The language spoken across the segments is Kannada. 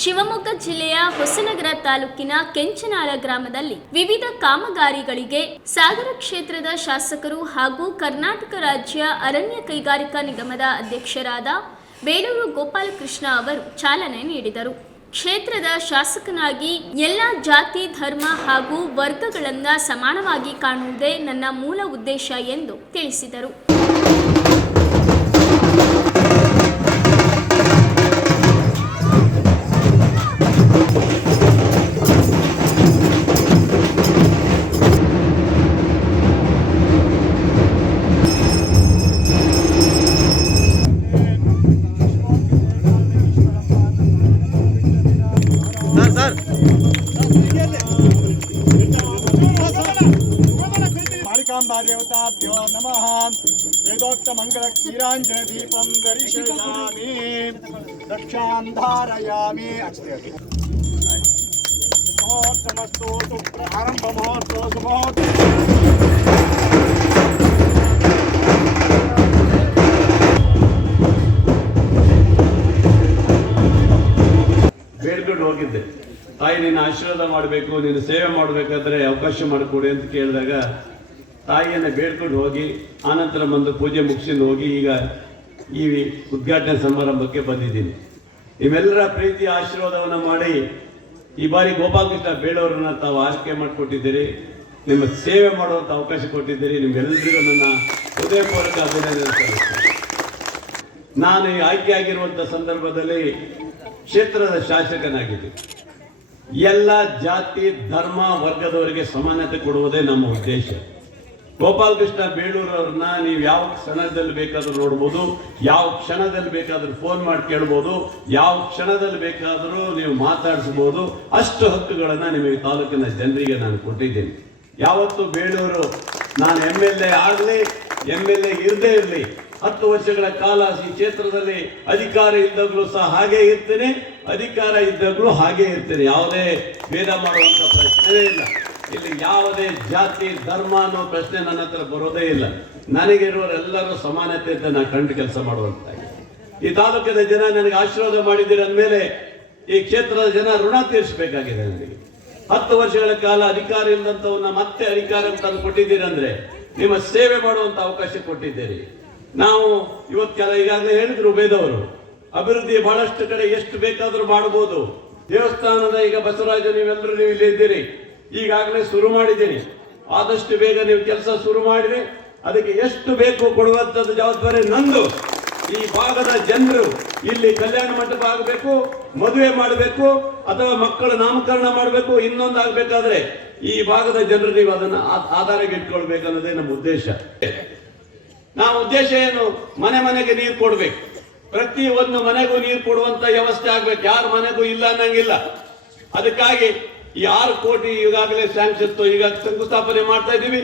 ಶಿವಮೊಗ್ಗ ಜಿಲ್ಲೆಯ ಹೊಸನಗರ ತಾಲೂಕಿನ ಕೆಂಚನಾಳ ಗ್ರಾಮದಲ್ಲಿ ವಿವಿಧ ಕಾಮಗಾರಿಗಳಿಗೆ ಸಾಗರ ಕ್ಷೇತ್ರದ ಶಾಸಕರು ಹಾಗೂ ಕರ್ನಾಟಕ ರಾಜ್ಯ ಅರಣ್ಯ ಕೈಗಾರಿಕಾ ನಿಗಮದ ಅಧ್ಯಕ್ಷರಾದ ಬೇಲೂರು ಗೋಪಾಲಕೃಷ್ಣ ಅವರು ಚಾಲನೆ ನೀಡಿದರು. ಕ್ಷೇತ್ರದ ಶಾಸಕನಾಗಿ ಎಲ್ಲ ಜಾತಿ, ಧರ್ಮ ಹಾಗೂ ವರ್ಗಗಳನ್ನು ಸಮಾನವಾಗಿ ಕಾಣುವುದೇ ನನ್ನ ಮೂಲ ಉದ್ದೇಶ ಎಂದು ತಿಳಿಸಿದರು. ಬ್ರಹ್ಮದೇವತಾಭ್ಯೋ ನಮಃ ವೇದೋಕ್ತ ಮಂಗಳ ಕ್ಷೀರಾಂಜನ ದೀಪಂ ಧರಿಷಯಾಮಿ ದಕ್ಷಾಂ ಧಾರಯಾಮಿ ಅಷ್ಟೇ ಮುಹೂರ್ತಮಸ್ತು ಆರಂಭ ಮುಹೂರ್ತೋ ಸುಮುಹೂರ್ತ ತಾಯಿ, ನಿನ್ನ ಆಶೀರ್ವಾದ ಮಾಡಬೇಕು ನೀನು ಸೇವೆ ಮಾಡಬೇಕಾದ್ರೆ ಅವಕಾಶ ಮಾಡಿಕೊಡಿ ಅಂತ ಕೇಳಿದಾಗ ತಾಯಿಯನ್ನ ಬೇಡ್ಕೊಂಡು ಹೋಗಿ ಆನಂತರ ಬಂದು ಪೂಜೆ ಮುಗಿಸಿದ್ದು ಹೋಗಿ ಈಗ ಈ ಉದ್ಘಾಟನೆ ಸಮಾರಂಭಕ್ಕೆ ಬಂದಿದ್ದೀನಿ. ನಿಮ್ಮೆಲ್ಲರ ಪ್ರೀತಿ ಆಶೀರ್ವಾದವನ್ನು ಮಾಡಿ ಈ ಬಾರಿ ಗೋಪಾಲಕೃಷ್ಣ ಬೇಡವರನ್ನ ತಾವು ಆಯ್ಕೆ ಮಾಡಿಕೊಟ್ಟಿದ್ದೀರಿ, ನಿಮ್ಮ ಸೇವೆ ಮಾಡುವಂಥ ಅವಕಾಶ ಕೊಟ್ಟಿದ್ದೀರಿ, ನಿಮ್ಮೆಲ್ಲರಿಗೂ ನನ್ನ ಹೃದಯಪೂರ್ವಕ ಅಭಿನಂದನೆ ಸಲ್ಲಿಸ್ತೇನೆ. ನಾನು ಈ ಆಯ್ಕೆಯಾಗಿರುವಂಥ ಸಂದರ್ಭದಲ್ಲಿ ಕ್ಷೇತ್ರದ ಶಾಸಕನಾಗಿದ್ದೆ ಎಲ್ಲ ಜಾತಿ, ಧರ್ಮ, ವರ್ಗದವರಿಗೆ ಸಮಾನತೆ ಕೊಡುವುದೇ ನಮ್ಮ ಉದ್ದೇಶ. ಗೋಪಾಲಕೃಷ್ಣ ಬೇಳೂರವ್ರನ್ನ ನೀವು ಯಾವ ಕ್ಷಣದಲ್ಲಿ ಬೇಕಾದರೂ ನೋಡ್ಬೋದು, ಯಾವ ಕ್ಷಣದಲ್ಲಿ ಬೇಕಾದರೂ ಫೋನ್ ಮಾಡಿ ಕೇಳ್ಬೋದು, ಯಾವ ಕ್ಷಣದಲ್ಲಿ ಬೇಕಾದರೂ ನೀವು ಮಾತಾಡಿಸ್ಬೋದು, ಅಷ್ಟು ಹಕ್ಕುಗಳನ್ನು ನಿಮಗೆ ತಾಲೂಕಿನ ಜನರಿಗೆ ನಾನು ಕೊಟ್ಟಿದ್ದೇನೆ. ಯಾವತ್ತು ಬೇಳೂರು ನಾನು ಎಂ ಎಲ್ ಎ ಆಗಲಿ ಎಂ ಎಲ್ ಎ ಇರದೇ ಇರಲಿ, ಹತ್ತು ವರ್ಷಗಳ ಕಾಲ ಈ ಕ್ಷೇತ್ರದಲ್ಲಿ ಅಧಿಕಾರ ಇದ್ದಾಗಲೂ ಸಹ ಹಾಗೆ ಇರ್ತೇನೆ, ಅಧಿಕಾರ ಇದ್ದಾಗಲೂ ಹಾಗೆ ಇರ್ತೇನೆ. ಯಾವುದೇ ಭೇದ ಮಾಡುವಂತ ಪ್ರಶ್ನೆ ಇಲ್ಲ. ಇಲ್ಲಿ ಯಾವುದೇ ಜಾತಿ, ಧರ್ಮ ಅನ್ನೋ ಪ್ರಶ್ನೆ ನನ್ನ ಹತ್ರ ಬರೋದೇ ಇಲ್ಲ. ನನಗಿರುವರೆಲ್ಲರೂ ಸಮಾನತೆ ಅಂತ ನಾನು ಕಂಡು ಕೆಲಸ ಮಾಡುವಂತಾಗಿ. ಈ ತಾಲೂಕಿನ ಜನ ನನಗೆ ಆಶೀರ್ವಾದ ಮಾಡಿದ್ದೀರಿ ಅಂದಮೇಲೆ ಈ ಕ್ಷೇತ್ರದ ಜನ ಋಣ ತೀರಿಸಬೇಕಾಗಿದೆ ನನಗೆ. ಹತ್ತು ವರ್ಷಗಳ ಕಾಲ ಅಧಿಕಾರ ಇಲ್ಲದಂತವನ್ನ ಮತ್ತೆ ಅಧಿಕಾರ ತಂದು ಕೊಟ್ಟಿದ್ದೀರಂದ್ರೆ ನಿಮ್ಮ ಸೇವೆ ಮಾಡುವಂತ ಅವಕಾಶ ಕೊಟ್ಟಿದ್ದೀರಿ. ನಾವು ಇವತ್ತೆಲ್ಲ ಈಗಾಗಲೇ ಹೇಳಿದ್ರು ಬೇದವರು ಅಭಿವೃದ್ಧಿ ಬಹಳಷ್ಟು ಕಡೆ ಎಷ್ಟು ಬೇಕಾದರೂ ಮಾಡಬಹುದು ದೇವಸ್ಥಾನದ ಈಗ ಬಸವರಾಜ, ನೀವೆಲ್ಲರೂ ನೀವು ಇಲ್ಲಿ ಇದ್ದೀರಿ. ಈಗಾಗಲೇ ಶುರು ಮಾಡಿದ್ದೀನಿ. ಆದಷ್ಟು ಬೇಗ ನೀವು ಕೆಲಸ ಶುರು ಮಾಡಿರಿ. ಅದಕ್ಕೆ ಎಷ್ಟು ಬೇಕು ಕೊಡುವಂಥದ್ದು ಜವಾಬ್ದಾರಿ ನಂದು. ಈ ಭಾಗದ ಜನರು ಇಲ್ಲಿ ಕಲ್ಯಾಣ ಮಂಟಪ ಆಗಬೇಕು, ಮದುವೆ ಮಾಡಬೇಕು, ಅಥವಾ ಮಕ್ಕಳ ನಾಮಕರಣ ಮಾಡಬೇಕು ಇನ್ನೊಂದು ಆಗಬೇಕಾದ್ರೆ ಈ ಭಾಗದ ಜನರು ನೀವು ಅದನ್ನು ಆಧಾರಕ್ಕೆ ಇಟ್ಕೊಳ್ಬೇಕು ಅನ್ನೋದೇ ನಮ್ಮ ಉದ್ದೇಶ. ನಾವು ಉದ್ದೇಶ ಏನು? ಮನೆ ಮನೆಗೆ ನೀರು ಕೊಡ್ಬೇಕು. ಪ್ರತಿ ಒಂದು ಮನೆಗೂ ನೀರು ಕೊಡುವಂತ ವ್ಯವಸ್ಥೆ ಆಗ್ಬೇಕು. ಯಾರ ಮನೆಗೂ ಇಲ್ಲ ಅನ್ನಂಗಿಲ್ಲ. ಅದಕ್ಕಾಗಿ ಈ ಆರು ಕೋಟಿ ಈಗಾಗಲೇ ಸ್ಯಾಂಕ್ಷನ್ ಈಗ ಶಂಕುಸ್ಥಾಪನೆ ಮಾಡ್ತಾ ಇದ್ದೀವಿ.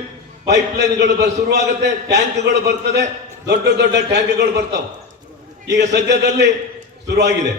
ಪೈಪ್ ಲೈನ್ಗಳು ಬರ್ ಶುರುವಾಗುತ್ತೆ ಟ್ಯಾಂಕ್ಗಳು ಬರ್ತದೆ, ದೊಡ್ಡ ದೊಡ್ಡ ಟ್ಯಾಂಕ್ಗಳು ಬರ್ತಾವೆ. ಈಗ ಸದ್ಯದಲ್ಲಿ ಶುರುವಾಗಿದೆ.